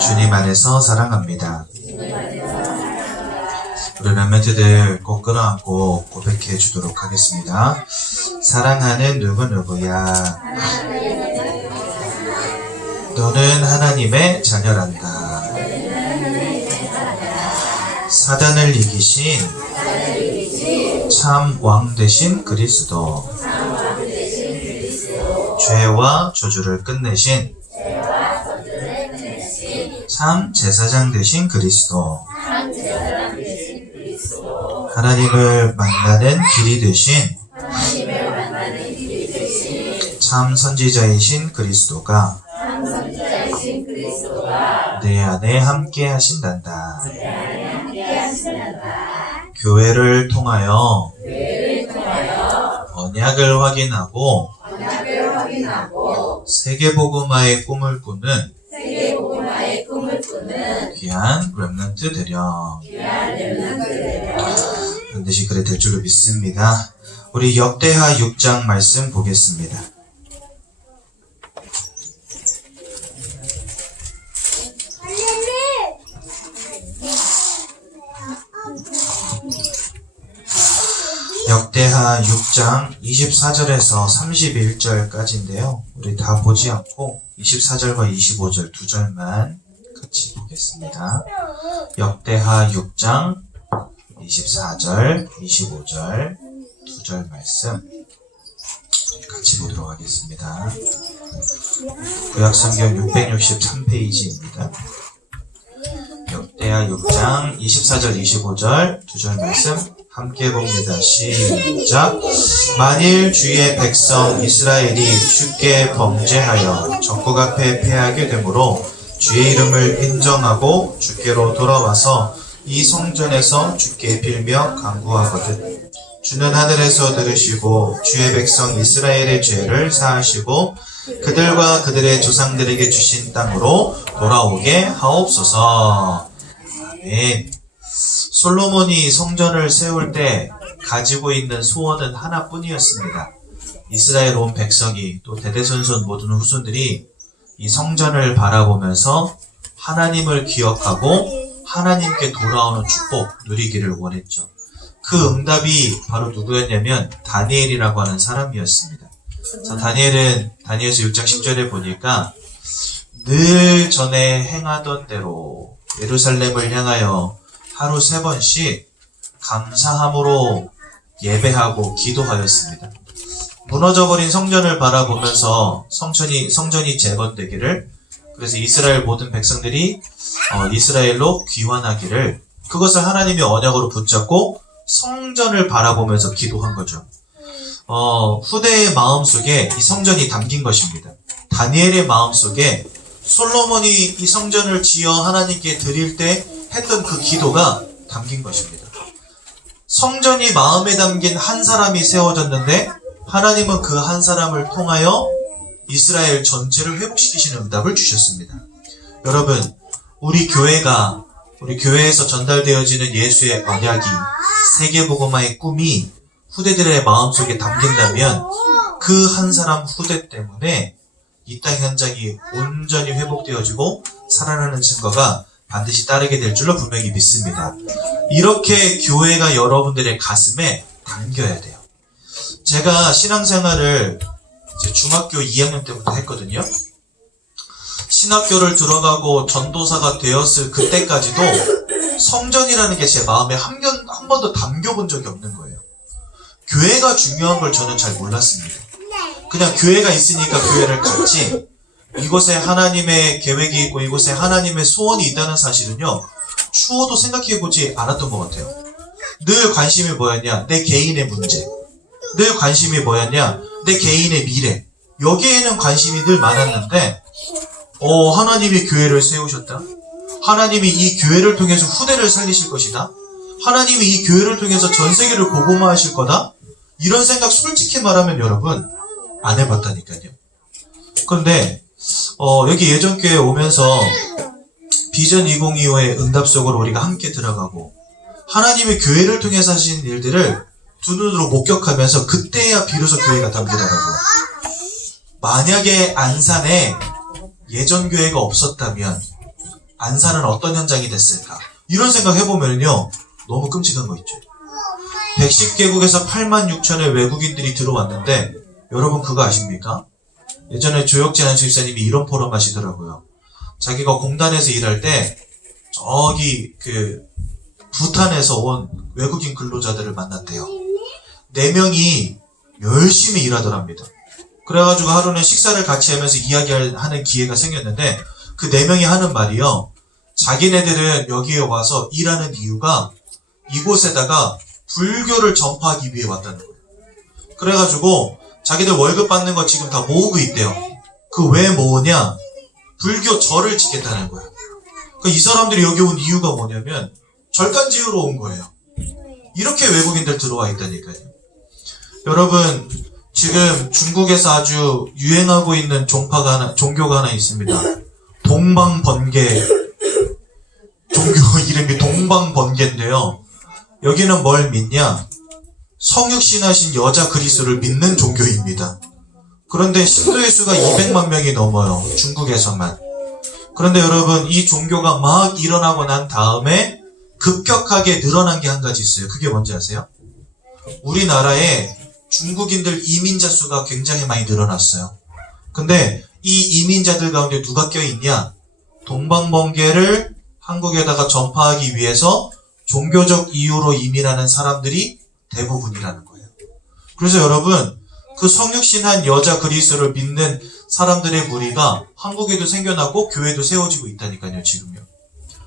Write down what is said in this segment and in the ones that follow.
주님 안에서 사랑합니다. 우리 랩멘트들 꼭 끌어안고 고백해 주도록 하겠습니다. 사랑하는 누구누구야, 너는 하나님의 자녀란다. 사단을 이기신 참 왕 되신 그리스도, 죄와 저주를 끝내신 참 제사장 되신 그리스도, 하나님을 만나는 길이 되신 참 선지자이신 그리스도가 내 안에 함께 하신단다. 교회를 통하여 언약을 확인하고 세계복음화의 꿈을 꾸는 귀한 랩런트 되렴. 반드시 그래 될 줄로 믿습니다. 우리 역대하 6장 말씀 보겠습니다. 역대하 6장 24절에서 31절까지인데요. 우리 다 보지 않고 24절과 25절 두 절만 같이 보겠습니다. 역대하 6장 24절, 25절 두 절 말씀 같이 보도록 하겠습니다. 구약성경 663페이지입니다. 역대하 6장 24절, 25절 두 절 말씀 함께 봅니다. 시작. 만일 주의 백성 이스라엘이 주께 범죄하여 적국 앞에 패하게 되므로 주의 이름을 인정하고 주께로 돌아와서 이 성전에서 주께 빌며 간구하거든 주는 하늘에서 들으시고 주의 백성 이스라엘의 죄를 사하시고 그들과 그들의 조상들에게 주신 땅으로 돌아오게 하옵소서. 아멘. 솔로몬이 성전을 세울 때 가지고 있는 소원은 하나뿐이었습니다. 이스라엘 온 백성이 또 대대손손 모든 후손들이 이 성전을 바라보면서 하나님을 기억하고 하나님께 돌아오는 축복 누리기를 원했죠. 그 응답이 바로 누구였냐면 다니엘이라고 하는 사람이었습니다. 그래서 다니엘은 다니엘서 6장 10절에 보니까 늘 전에 행하던 대로 예루살렘을 향하여 하루 3번씩 감사함으로 예배하고 기도하였습니다. 무너져버린 성전을 바라보면서 성전이 재건되기를, 그래서 이스라엘 모든 백성들이 이스라엘로 귀환하기를, 그것을 하나님이 언약으로 붙잡고 성전을 바라보면서 기도한 거죠. 후대의 마음속에 이 성전이 담긴 것입니다. 다니엘의 마음속에 솔로몬이 이 성전을 지어 하나님께 드릴 때 했던 그 기도가 담긴 것입니다. 성전이 마음에 담긴 한 사람이 세워졌는데 하나님은 그 한 사람을 통하여 이스라엘 전체를 회복시키시는 응답을 주셨습니다. 여러분, 우리 교회에서 전달되어지는 예수의 언약이, 세계복음화의 꿈이 후대들의 마음속에 담긴다면 그 한 사람 후대 때문에 이 땅 현장이 온전히 회복되어지고 살아나는 증거가 반드시 따르게 될 줄로 분명히 믿습니다. 이렇게 교회가 여러분들의 가슴에 담겨야 돼요. 제가 신앙생활을 이제 중학교 2학년 때부터 했거든요. 신학교를 들어가고 전도사가 되었을 그때까지도 성전이라는 게 제 마음에 한 번도 담겨본 적이 없는 거예요. 교회가 중요한 걸 저는 잘 몰랐습니다. 그냥 교회가 있으니까 교회를 갔지, 이곳에 하나님의 계획이 있고 이곳에 하나님의 소원이 있다는 사실은요, 추워도 생각해보지 않았던 것 같아요. 늘 관심이 뭐였냐? 내 개인의 문제. 늘 관심이 뭐였냐? 내 개인의 미래. 여기에는 관심이 늘 많았는데 하나님이 교회를 세우셨다. 하나님이 이 교회를 통해서 후대를 살리실 것이다. 하나님이 이 교회를 통해서 전 세계를 복음화하실 거다. 이런 생각 솔직히 말하면 여러분 안 해봤다니까요. 그런데 여기 예전교회에 오면서 비전 2025의 응답 속으로 우리가 함께 들어가고 하나님의 교회를 통해서 하신 일들을 두 눈으로 목격하면서 그때야 비로소 교회가 담기더라고요. 만약에 안산에 예전 교회가 없었다면 안산은 어떤 현장이 됐을까? 이런 생각 해보면요, 너무 끔찍한 거 있죠. 110개국에서 8만 6천의 외국인들이 들어왔는데, 여러분 그거 아십니까? 예전에 조혁재 안수집사님이 이런 포럼 하시더라고요. 자기가 공단에서 일할 때 저기 부탄에서 온 외국인 근로자들을 만났대요. 4명이 열심히 일하더랍니다. 그래가지고 하루는 식사를 같이 하면서 이야기하는 기회가 생겼는데, 그 4명이 하는 말이요, 자기네들은 여기에 와서 일하는 이유가 이곳에다가 불교를 전파하기 위해 왔다는 거예요. 그래가지고 자기들 월급 받는 거 지금 다 모으고 있대요. 그 왜 모으냐? 불교 절을 짓겠다는 거예요. 그러니까 이 사람들이 여기 온 이유가 뭐냐면 절간 지으러 온 거예요. 이렇게 외국인들 들어와 있다니까요. 여러분, 지금 중국에서 아주 유행하고 있는 종교가 하나 있습니다. 동방번개. 종교 이름이 동방번개인데요. 여기는 뭘 믿냐? 성육신하신 여자 그리스도를 믿는 종교입니다. 그런데 신도의 수가 200만 명이 넘어요. 중국에서만. 그런데 여러분, 이 종교가 막 일어나고 난 다음에 급격하게 늘어난 게 한 가지 있어요. 그게 뭔지 아세요? 우리나라에 중국인들 이민자 수가 굉장히 많이 늘어났어요. 근데 이 이민자들 가운데 누가 껴있냐? 동방번개를 한국에다가 전파하기 위해서 종교적 이유로 이민하는 사람들이 대부분이라는 거예요. 그래서 여러분, 그 성육신한 여자 그리스도를 믿는 사람들의 무리가 한국에도 생겨나고 교회도 세워지고 있다니까요, 지금요.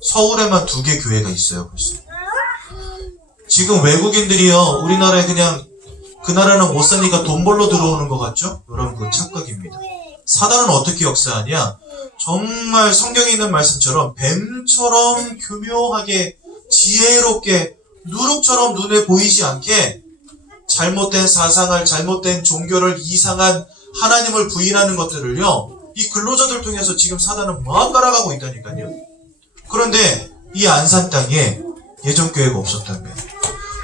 서울에만 2개 교회가 있어요, 벌써. 지금 외국인들이요, 우리나라에 그냥 그 나라는 못 사니까 돈 벌러 들어오는 것 같죠? 여러분, 그거 착각입니다. 사단은 어떻게 역사하냐? 정말 성경에 있는 말씀처럼 뱀처럼 교묘하게 지혜롭게 누룩처럼 눈에 보이지 않게 잘못된 사상을, 잘못된 종교를, 이상한 하나님을 부인하는 것들을요, 이 근로자들 통해서 지금 사단은 막 깔아가고 있다니까요. 그런데 이 안산 땅에 예전 교회가 없었다면,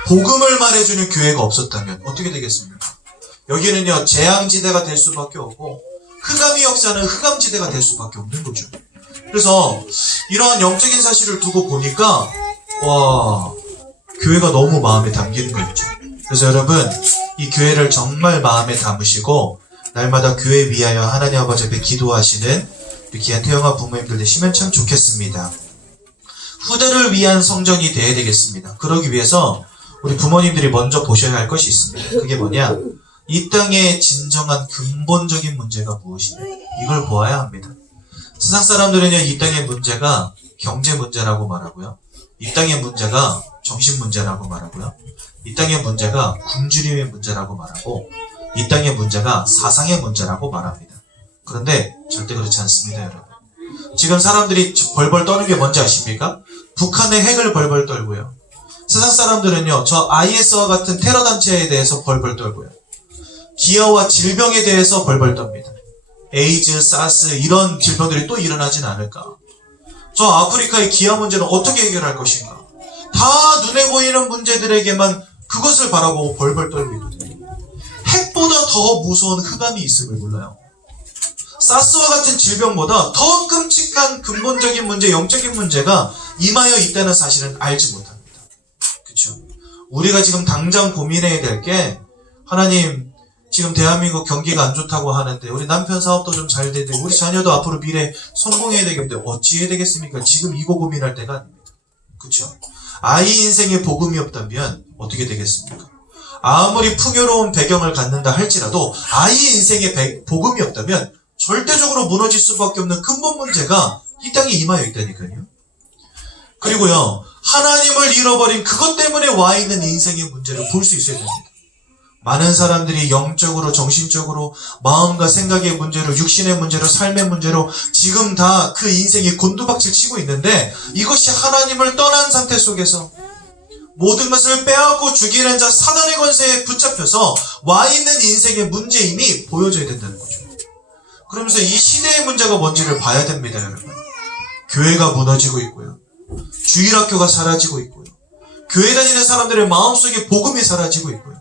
복음을 말해주는 교회가 없었다면 어떻게 되겠습니까? 여기는요, 재앙지대가 될 수밖에 없고 흑암의 역사는 흑암지대가 될 수밖에 없는 거죠. 그래서 이러한 영적인 사실을 두고 보니까 와, 교회가 너무 마음에 담기는 거죠. 그래서 여러분, 이 교회를 정말 마음에 담으시고 날마다 교회 위하여 하나님 아버지 앞에 기도하시는 우리 귀한 태영아 부모님들 되시면 참 좋겠습니다. 후대를 위한 성전이 되어야 되겠습니다. 그러기 위해서 우리 부모님들이 먼저 보셔야 할 것이 있습니다. 그게 뭐냐? 이 땅의 진정한 근본적인 문제가 무엇이냐? 이걸 보아야 합니다. 세상 사람들은요, 이 땅의 문제가 경제 문제라고 말하고요. 이 땅의 문제가 정신 문제라고 말하고요. 이 땅의 문제가 굶주림의 문제라고 말하고, 이 땅의 문제가 사상의 문제라고 말합니다. 그런데 절대 그렇지 않습니다, 여러분. 지금 사람들이 벌벌 떠는 게 뭔지 아십니까? 북한의 핵을 벌벌 떨고요. 세상 사람들은요, 저 IS와 같은 테러 단체에 대해서 벌벌 떨고요. 기아와 질병에 대해서 벌벌 떱니다. 에이즈, 사스 이런 질병들이 또 일어나진 않을까? 저 아프리카의 기아 문제는 어떻게 해결할 것인가? 다 눈에 보이는 문제들에게만 그것을 바라보고 벌벌 떨고 있거든요. 핵보다 더 무서운 흑암이 있음을 몰라요. 사스와 같은 질병보다 더 끔찍한 근본적인 문제, 영적인 문제가 임하여 있다는 사실은 알지 못합니다. 그렇죠? 우리가 지금 당장 고민해야 될 게, 하나님, 지금 대한민국 경기가 안 좋다고 하는데 우리 남편 사업도 좀 잘 되는데 우리 자녀도 앞으로 미래 성공해야 되겠는데 어찌 해야 되겠습니까? 지금 이거 고민할 때가 아닙니다. 그렇죠? 아이 인생에 복음이 없다면 어떻게 되겠습니까? 아무리 풍요로운 배경을 갖는다 할지라도 아이 인생에 복음이 없다면 절대적으로 무너질 수밖에 없는 근본 문제가 이 땅에 임하여 있다니까요. 그리고요, 하나님을 잃어버린 그것 때문에 와 있는 인생의 문제를 볼 수 있어야 됩니다. 많은 사람들이 영적으로, 정신적으로, 마음과 생각의 문제로, 육신의 문제로, 삶의 문제로 지금 다 그 인생이 곤두박질 치고 있는데, 이것이 하나님을 떠난 상태 속에서 모든 것을 빼앗고 죽이는 자 사단의 권세에 붙잡혀서 와 있는 인생의 문제임이 보여져야 된다는 거죠. 그러면서 이 시대의 문제가 뭔지를 봐야 됩니다, 여러분. 교회가 무너지고 있고요. 주일학교가 사라지고 있고요. 교회 다니는 사람들의 마음속에 복음이 사라지고 있고요.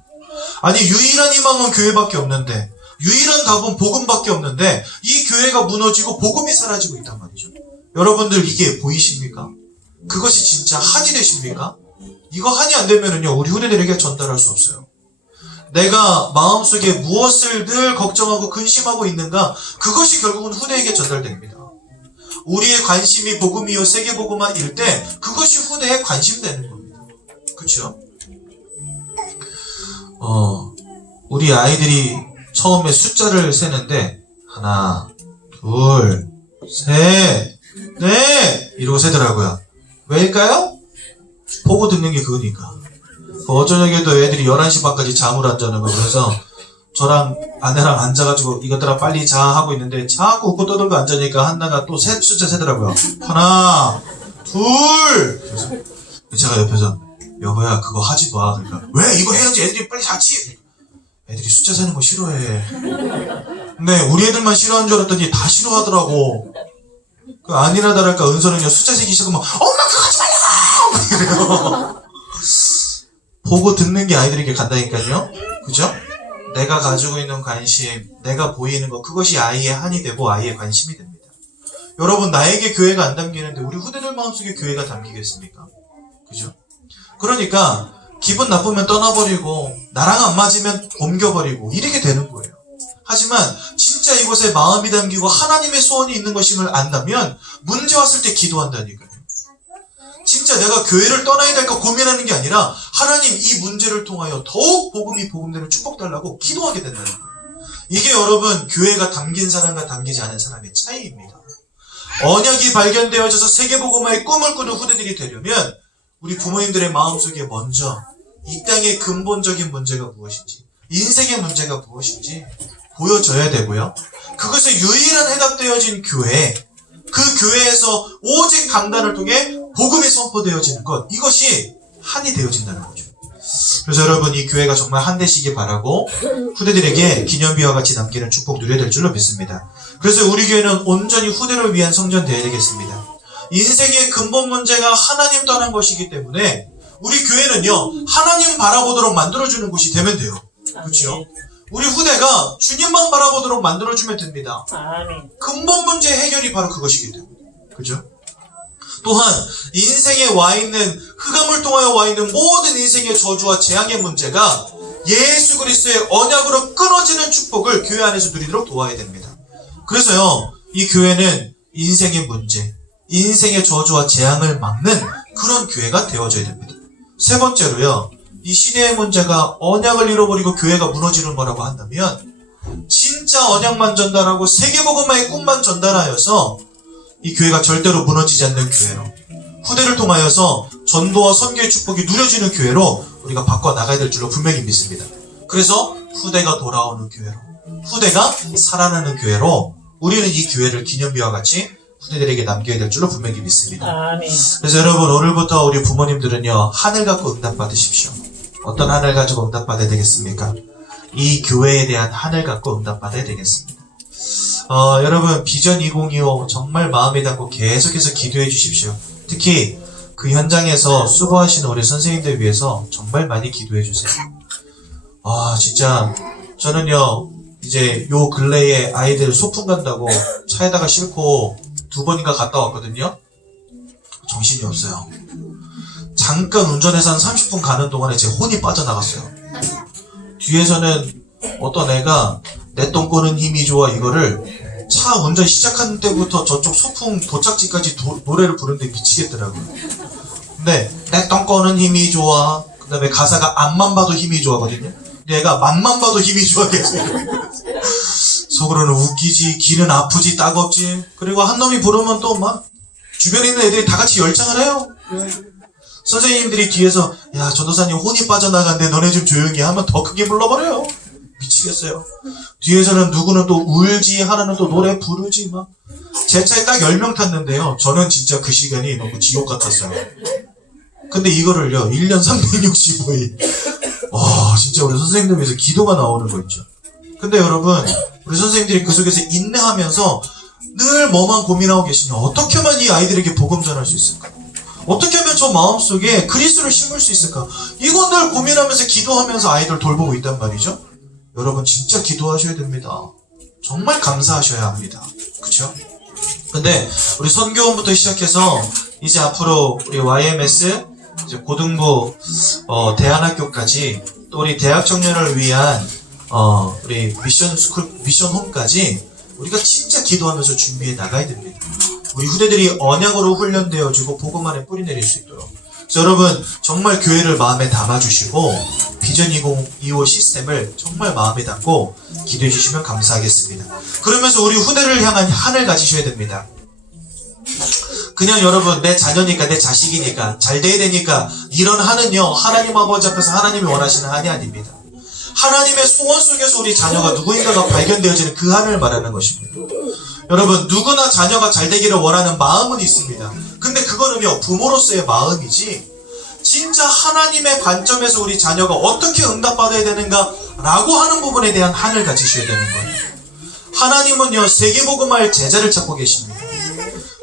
아니, 유일한 희망은 교회밖에 없는데 유일한 답은 복음밖에 없는데 이 교회가 무너지고 복음이 사라지고 있단 말이죠. 여러분들 이게 보이십니까? 그것이 진짜 한이 되십니까? 이거 한이 안 되면은요, 우리 후대들에게 전달할 수 없어요. 내가 마음속에 무엇을 늘 걱정하고 근심하고 있는가, 그것이 결국은 후대에게 전달됩니다. 우리의 관심이 복음이요 세계복음화일 때 그것이 후대에 관심되는 겁니다. 그렇죠? 우리 아이들이 처음에 숫자를 세는데 하나, 둘, 셋, 넷 이러고 세더라고요. 왜일까요? 보고 듣는 게 그거니까. 어저녁에도 애들이 11시 반까지 잠을 안 자는 거예요. 그래서 저랑 아내랑 앉아가지고 이것들아 빨리 자 하고 있는데 자꾸 웃고 떠들고 앉으니까 한나가 또 숫자 세더라고요. 하나, 둘. 그래서 제가 옆에서 여보야 그거 하지 마. 그러니까 왜? 이거 해야지 애들이 빨리 자지. 애들이 숫자 세는 거 싫어해. 근데 우리 애들만 싫어하는 줄 알았더니 다 싫어하더라고. 그 아니나 다를까 은서는요 숫자 세기 시작하면 엄마 그거 하지 말라고! 이래요. 보고 듣는 게 아이들에게 간다니까요. 그죠? 내가 가지고 있는 관심, 내가 보이는 거, 그것이 아이의 한이 되고 아이의 관심이 됩니다. 여러분, 나에게 교회가 안 담기는데 우리 후대들 마음속에 교회가 담기겠습니까? 그죠? 그러니까 기분 나쁘면 떠나버리고 나랑 안 맞으면 옮겨버리고 이렇게 되는 거예요. 하지만 진짜 이곳에 마음이 담기고 하나님의 소원이 있는 것임을 안다면 문제 왔을 때 기도한다니까요. 진짜 내가 교회를 떠나야 될까 고민하는 게 아니라 하나님 이 문제를 통하여 더욱 복음이 복음대로 축복달라고 기도하게 된다는 거예요. 이게 여러분 교회가 담긴 사람과 담기지 않은 사람의 차이입니다. 언약이 발견되어져서 세계복음화의 꿈을 꾸는 후대들이 되려면 우리 부모님들의 마음속에 먼저 이 땅의 근본적인 문제가 무엇인지, 인생의 문제가 무엇인지 보여줘야 되고요. 그것에 유일한 해답되어진 교회, 그 교회에서 오직 강단을 통해 복음이 선포되어지는 것, 이것이 한이 되어진다는 거죠. 그래서 여러분 이 교회가 정말 한되시기 바라고 후대들에게 기념비와 같이 남기는 축복 누려야 될 줄로 믿습니다. 그래서 우리 교회는 온전히 후대를 위한 성전 되어야 되겠습니다. 인생의 근본 문제가 하나님 떠난 것이기 때문에 우리 교회는요 하나님 바라보도록 만들어주는 곳이 되면 돼요. 그렇죠? 우리 후대가 주님만 바라보도록 만들어주면 됩니다. 근본 문제 해결이 바로 그것이기 때문에. 그죠? 또한 인생에 와 있는 흑암을 통하여 와 있는 모든 인생의 저주와 재앙의 문제가 예수 그리스도의 언약으로 끊어지는 축복을 교회 안에서 누리도록 도와야 됩니다. 그래서요 이 교회는 인생의 문제, 인생의 저주와 재앙을 막는 그런 교회가 되어져야 됩니다. 세 번째로요, 이 시대의 문제가 언약을 잃어버리고 교회가 무너지는 거라고 한다면 진짜 언약만 전달하고 세계복음화의 꿈만 전달하여서 이 교회가 절대로 무너지지 않는 교회로, 후대를 통하여서 전도와 선교의 축복이 누려지는 교회로 우리가 바꿔나가야 될 줄로 분명히 믿습니다. 그래서 후대가 돌아오는 교회로, 후대가 살아나는 교회로 우리는 이 교회를 기념비와 같이 후대들에게 남겨야 될 줄로 분명히 믿습니다. 그래서 여러분 오늘부터 우리 부모님들은요 하늘 갖고 응답 받으십시오. 어떤 하늘 가지고 응답 받아야 되겠습니까? 이 교회에 대한 하늘 갖고 응답 받아야 되겠습니다. 여러분 비전 2025 정말 마음에 담고 계속해서 기도해 주십시오. 특히 그 현장에서 수고하시는 우리 선생님들 위해서 정말 많이 기도해 주세요. 진짜 저는요 이제 요 근래에 아이들 소풍 간다고 차에다가 싣고 2번인가 갔다 왔거든요. 정신이 없어요. 잠깐 운전해서 한 30분 가는 동안에 제 혼이 빠져나갔어요. 뒤에서는 어떤 애가 내 똥 꼬는 힘이 좋아 이거를 차 운전 시작한 때부터 저쪽 소풍 도착지까지 노래를 부르는데 미치겠더라고요. 근데 내 똥 꼬는 힘이 좋아, 그 다음에 가사가 앞만 봐도 힘이 좋아거든요. 얘가 맛만 봐도 힘이 좋아겠어요. 속으로는 웃기지, 귀는 아프지, 따갑지. 그리고 한 놈이 부르면 또 막 주변에 있는 애들이 다 같이 열창을 해요. 선생님들이 뒤에서 야 전도사님 혼이 빠져나간대 너네 좀 조용히 하면 더 크게 불러버려요. 미치겠어요. 뒤에서는 누구는 또 울지, 하나는 또 노래 부르지 막. 제 차에 딱 10명 탔는데요. 저는 진짜 그 시간이 너무 지옥 같았어요. 근데 이거를요 1년 365일 진짜 우리 선생님들 위해서 기도가 나오는 거 있죠. 근데 여러분 우리 선생님들이 그 속에서 인내하면서 늘 뭐만 고민하고 계시냐, 어떻게 하면 이 아이들에게 복음 전할 수 있을까, 어떻게 하면 저 마음속에 그리스도를 심을 수 있을까, 이거 늘 고민하면서 기도하면서 아이들 돌보고 있단 말이죠. 여러분 진짜 기도하셔야 됩니다. 정말 감사하셔야 합니다. 그쵸? 근데 우리 선교원부터 시작해서 이제 앞으로 우리 YMS 이제 고등부 대안학교까지 또 우리 대학 청년을 위한 우리 미션홈까지 우리가 진짜 기도하면서 준비해 나가야 됩니다. 우리 후대들이 언약으로 훈련되어지고 복음 안에 뿌리 내릴 수 있도록. 그래서 여러분 정말 교회를 마음에 담아주시고 비전 2025 시스템을 정말 마음에 담고 기도해 주시면 감사하겠습니다. 그러면서 우리 후대를 향한 한을 가지셔야 됩니다. 그냥 여러분 내 자녀니까 내 자식이니까 잘 돼야 되니까 이런 한은요 하나님 아버지 앞에서 하나님이 원하시는 한이 아닙니다. 하나님의 소원 속에서 우리 자녀가 누구인가가 발견되어지는 그 한을 말하는 것입니다. 여러분 누구나 자녀가 잘 되기를 원하는 마음은 있습니다. 근데 그거는요 부모로서의 마음이지 진짜 하나님의 관점에서 우리 자녀가 어떻게 응답받아야 되는가 라고 하는 부분에 대한 한을 가지셔야 되는 거예요. 하나님은요 세계복음화할 제자를 찾고 계십니다.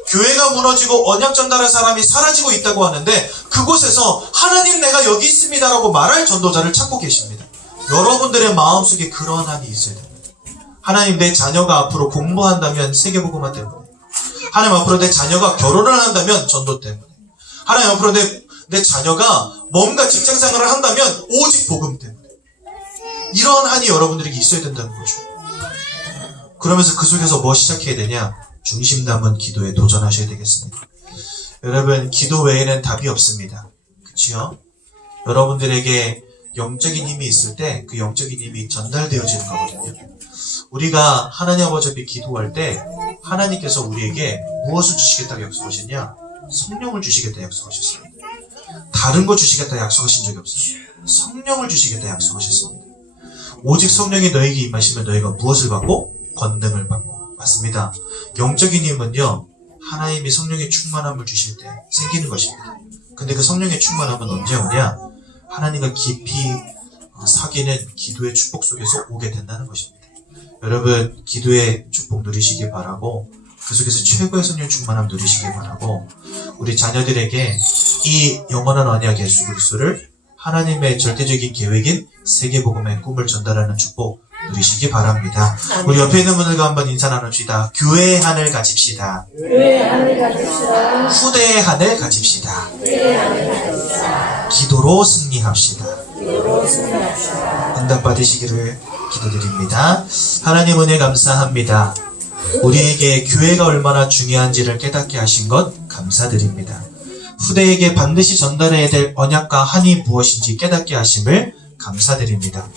교회가 무너지고 언약 전달할 사람이 사라지고 있다고 하는데 그곳에서 하나님 내가 여기 있습니다 라고 말할 전도자를 찾고 계십니다. 여러분들의 마음속에 그런 한이 있어야 됩니다. 하나님 내 자녀가 앞으로 공부한다면 세계복음화 때문에, 하나님 앞으로 내 자녀가 결혼을 한다면 전도 때문에, 하나님 앞으로 내 자녀가 뭔가 직장생활을 한다면 오직 복음 때문에, 이런 한이 여러분들에게 있어야 된다는 거죠. 그러면서 그 속에서 뭐 시작해야 되냐? 중심 담은 기도에 도전하셔야 되겠습니다. 여러분 기도 외에는 답이 없습니다. 그치요? 여러분들에게 영적인 힘이 있을 때 그 영적인 힘이 전달되어지는 거거든요. 우리가 하나님 아버지 앞에 기도할 때 하나님께서 우리에게 무엇을 주시겠다고 약속하셨냐? 성령을 주시겠다 약속하셨습니다. 다른 거 주시겠다 약속하신 적이 없어요. 성령을 주시겠다 약속하셨습니다. 오직 성령이 너에게 임하시면 너희가 무엇을 받고? 권능을 받고. 맞습니다. 영적인 힘은요 하나님이 성령의 충만함을 주실 때 생기는 것입니다. 근데 그 성령의 충만함은 언제 오냐? 하나님과 깊이 사귀는 기도의 축복 속에서 오게 된다는 것입니다. 여러분 기도의 축복 누리시기 바라고 그 속에서 최고의 성령 충만함 누리시기 바라고 우리 자녀들에게 이 영원한 언약 예수 그리스도를 하나님의 절대적인 계획인 세계복음의 꿈을 전달하는 축복 누리시기 바랍니다. 우리 옆에 있는 분들과 한번 인사 나눕시다. 교회의 한을 가집시다. 후대의 한을 가집시다. 기도로 승리합시다. 응답 받으시기를 기도드립니다. 하나님 은혜 감사합니다. 우리에게 교회가 얼마나 중요한지를 깨닫게 하신 것 감사드립니다. 후대에게 반드시 전달해야 될 언약과 한이 무엇인지 깨닫게 하심을 감사드립니다.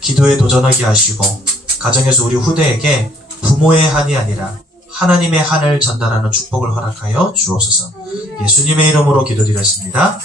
기도에 도전하게 하시고 가정에서 우리 후대에게 부모의 한이 아니라 하나님의 한을 전달하는 축복을 허락하여 주옵소서. 예수님의 이름으로 기도드렸습니다.